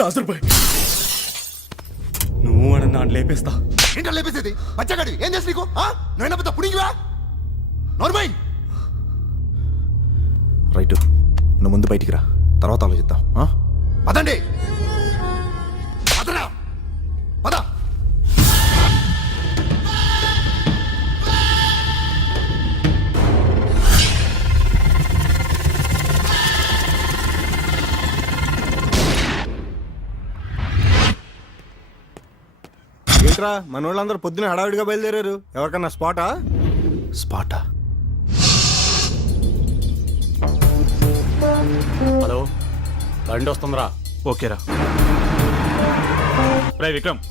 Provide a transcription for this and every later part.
నాజరుబాయ్ నువ్వు అని నాన్న లేపేస్తా. ఏంటో లేపేసేది? బచ్చగాడి ఏం చేసి నీకు? నేను పెద్ద పుణిగివా? నోర్మై రైట్, నువ్వు ముందు బయటికి రా, తర్వాత ఆలోచిద్దాం. పదండి, పదరా, పద. ఏంట్రా మన వాళ్ళందరూ పొద్దున హడావిడిగా బయలుదేరారు? ఎవరికన్నా స్పాటా? స్పాటా? హలో, బండి వస్తుందిరా. ఓకేరా. రే విక్రమ్,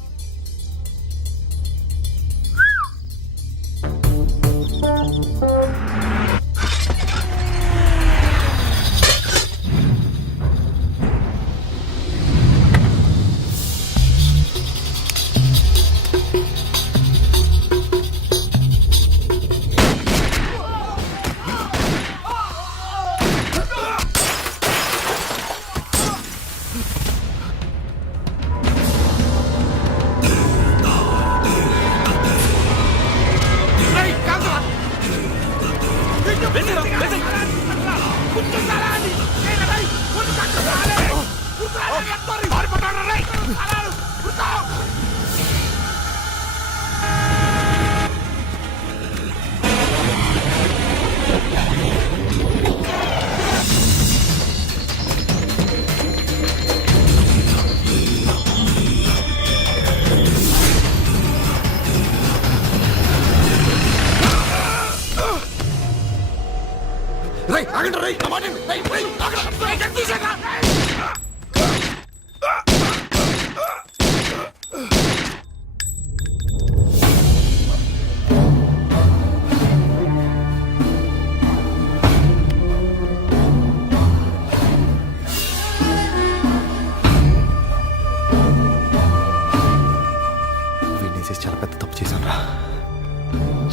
చాలా పెద్ద తప్పు చేశాను రా.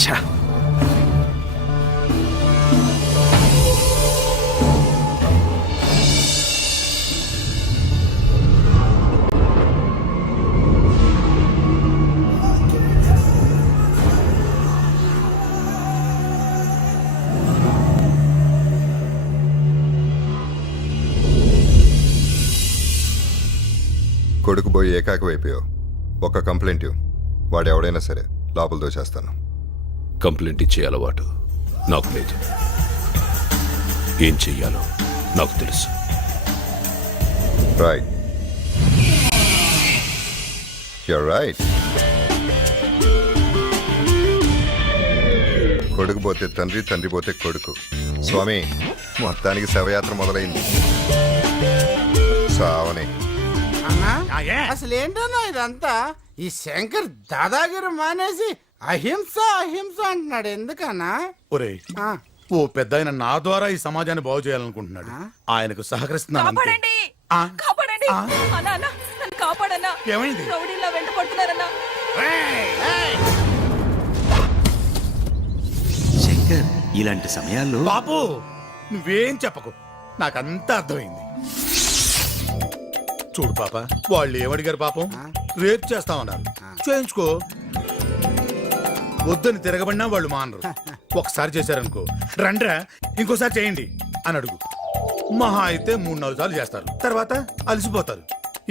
ఛా, కొడుకు పోయి ఏకాకవైపోయావు. ఒక కంప్లైంట్ ఇవ్వు, వాడు ఎవడైనా సరే లోపల దోచేస్తాను. కంప్లైంట్ ఇచ్చే అలవాటు నాకు లేదు. ఏం చెయ్యాలో నాకు తెలుసు. Right, you're right. కొడుకు పోతే తండ్రి, తండ్రి పోతే కొడుకు. స్వామి, మొత్తానికి శవయాత్ర మొదలైంది. సావని అసలు ఏంటన్నా ఇదంతా? ఈ శంకర్ దాదాగిరి మానేసి అహింస అహింస అంటున్నాడు, ఎందుకన్నా? ఒరే, ఓ పెద్ద ఆయన నా ద్వారా ఈ సమాజాన్ని బాగు చేయాలనుకుంటున్నాడు. ఆయనకు సహకరిస్తున్నాను. ఏమైంది? శంకర్, ఇలాంటి సమయాల్లో బాబు నువ్వేం చెప్పకు, నాకంతా అర్థమైంది. చూడు పాప, వాళ్ళు ఏమడిగారు పాపం? రేపు చేస్తామన్నారు, చేయించుకో. వద్దని తిరగబడినా వాళ్ళు మానరు. ఒకసారి చేశారనుకో, రండ్రా ఇంకోసారి చేయండి అని అడుగు. మహా అయితే 3-4 సార్లు చేస్తారు, తర్వాత అలసిపోతారు.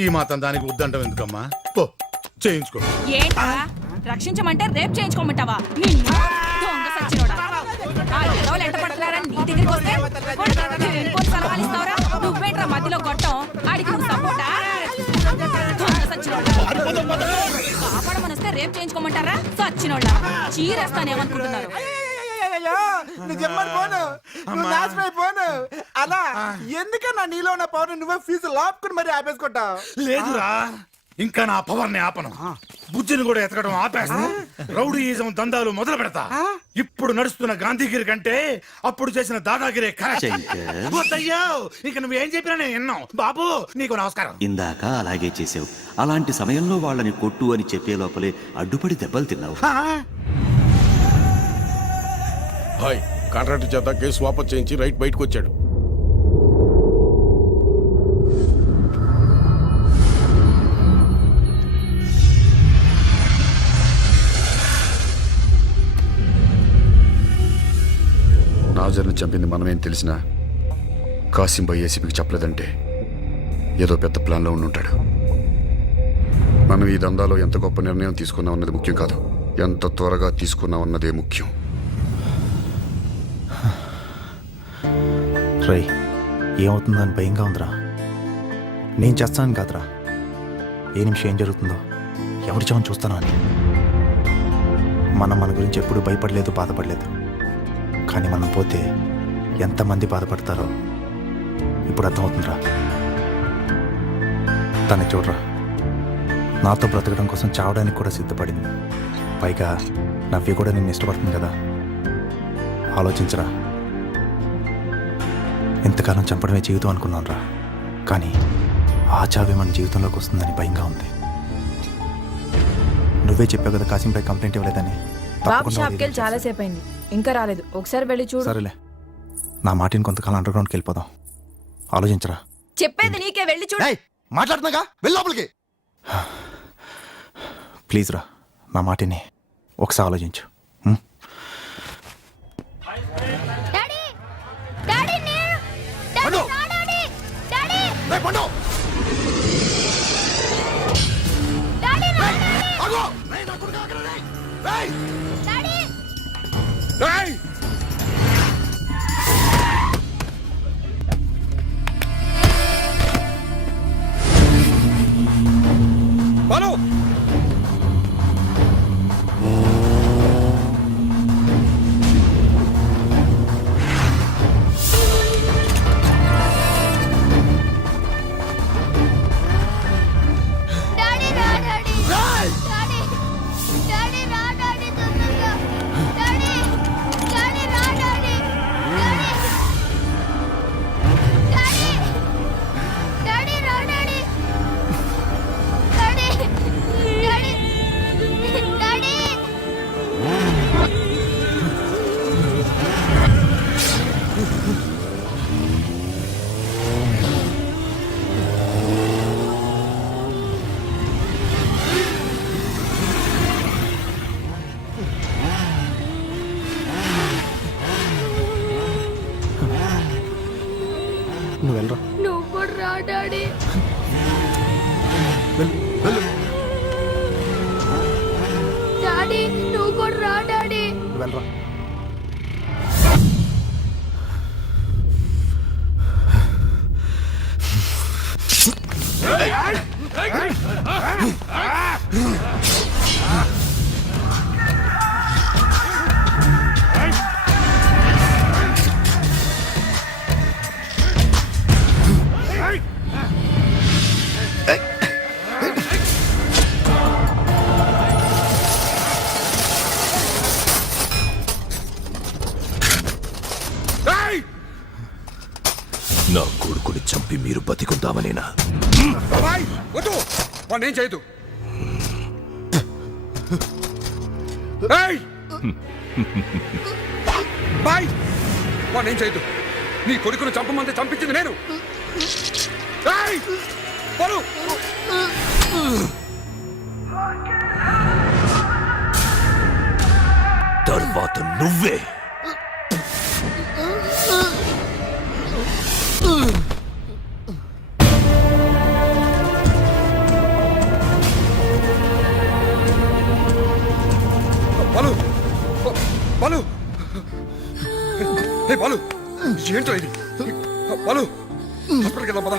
ఈ మాత్రం దానికి వద్దంటాం ఎందుకమ్మా? పో చేయించుకో. రక్షించమంటే రేపు చేయించుకోమంటావా? నువ్వేంట్రా మధ్యలో కొట్టం? ఆడికి నువ్వు సపోర్టా? కాపాడమనిస్తే రేప్ చేయించుకోమంటారా సచ్చినోళ్ళ చీరేస్తానేమనుకుంటున్నారు అయ్యయ్యయ్యయ్యయ్యో, నువ్వు చెప్పమని పోను నువ్వు నాశనం అయిపోను అలా ఎందుకన్నా నీలో ఉన్న పవర్ నువ్వే ఫీజు లాపుకుని మరి ఆపేసుకుంటావు లేదురా ఇంకా నా పవర్ ని ఆపను బుజ్జిని కూడా ఎతకడం ఆపేస్తా రౌడీయిజం దందాలు మొదలు పెడతా ఇప్పుడు నడుస్తున్న గాంధీగిరి కంటే అప్పుడు చేసిన దాదాగిరే వద్దయ్యో ఇక నువ్వు ఏం చెప్పినా నేను విన్నావు బాబు నీకు నమస్కారం ఇందాక అలాగే చేసావు. అలాంటి సమయంలో వాళ్ళని కొట్టు అని చెప్పే లోపలే అడ్డుపడి దెబ్బలు తిన్నావు. హాయ్ కాంట్రాక్టర్ చేత కేసు వాపస్ చేయించి రైట్ బయటకు వచ్చాడు. నాజర్ని చంపింది మనమేం తెలిసినా కాసింబాయ్ ఏసీపీకి చెప్పలేదంటే ఏదో పెద్ద ప్లాన్లో ఉండుంటాడు. మనం ఈ దందాలో ఎంత గొప్ప నిర్ణయం తీసుకున్నాం అన్నది ముఖ్యం కాదు, ఎంత త్వరగా తీసుకున్నాం అన్నదే ముఖ్యం. రై ఏమవుతుందని భయంగా ఉందిరా. నేను చేస్తాను కాదురా, ఏ నిమిషం ఏం జరుగుతుందో ఎవరి చెవని చూస్తానో అని. మనం మన గురించి ఎప్పుడు భయపడలేదు, బాధపడలేదు. కానీ మనం పోతే ఎంతమంది బాధపడతారో ఇప్పుడు అర్థమవుతుందిరా. తను చూడరా, నాతో బ్రతకడం కోసం చావడానికి కూడా సిద్ధపడింది. పైగా నవ్వి కూడా నిన్ను ఇష్టపడుతుంది కదా. ఆలోచించరా, ఎంతకాలం చంపడమే జీవితం అనుకున్నాను రా. కానీ ఆ చావే మన జీవితంలోకి వస్తుందని భయంగా ఉంది. నువ్వే చెప్పావు కదా కాసింపై కంప్లైంట్ ఇవ్వలేదని. బాబు షాప్కి వెళ్ళి చాలాసేపు అయింది, ఇంకా రాలేదు. ఒకసారి వెళ్ళి చూడు. సరేలే, నా మాటిని కొంతకాలం అండర్ గ్రౌండ్కి వెళ్ళిపోదాం. ఆలోచించరా. చెప్పేది నీకే, వెళ్ళి చూడు. మాట్లాడుతున్నాగా, వెళ్ళి లోపలికి. ప్లీజ్ రా, నా మాటిని ఒకసారి ఆలోచించు. నువ్వు వెళ్ళరా. నువ్వు కూడా రా డాడీ. డాడీ నువ్వు కూడా రా డాడీ. నువ్వు వెళ్ళరా. నా కొడుకుని చంపి మీరు బతికుందామనేనా? వాడిని ఏం చేయదు. బాయ్, వాడిని ఏం చేయదు. నీ కొడుకును చంపమంటే చంపించింది నేను. తర్వాత నువ్వే. బాలు, బాలు, బాలు, ఏంటో ఇది? బాలు, హాస్పిటల్కి వెళ్దాం పద.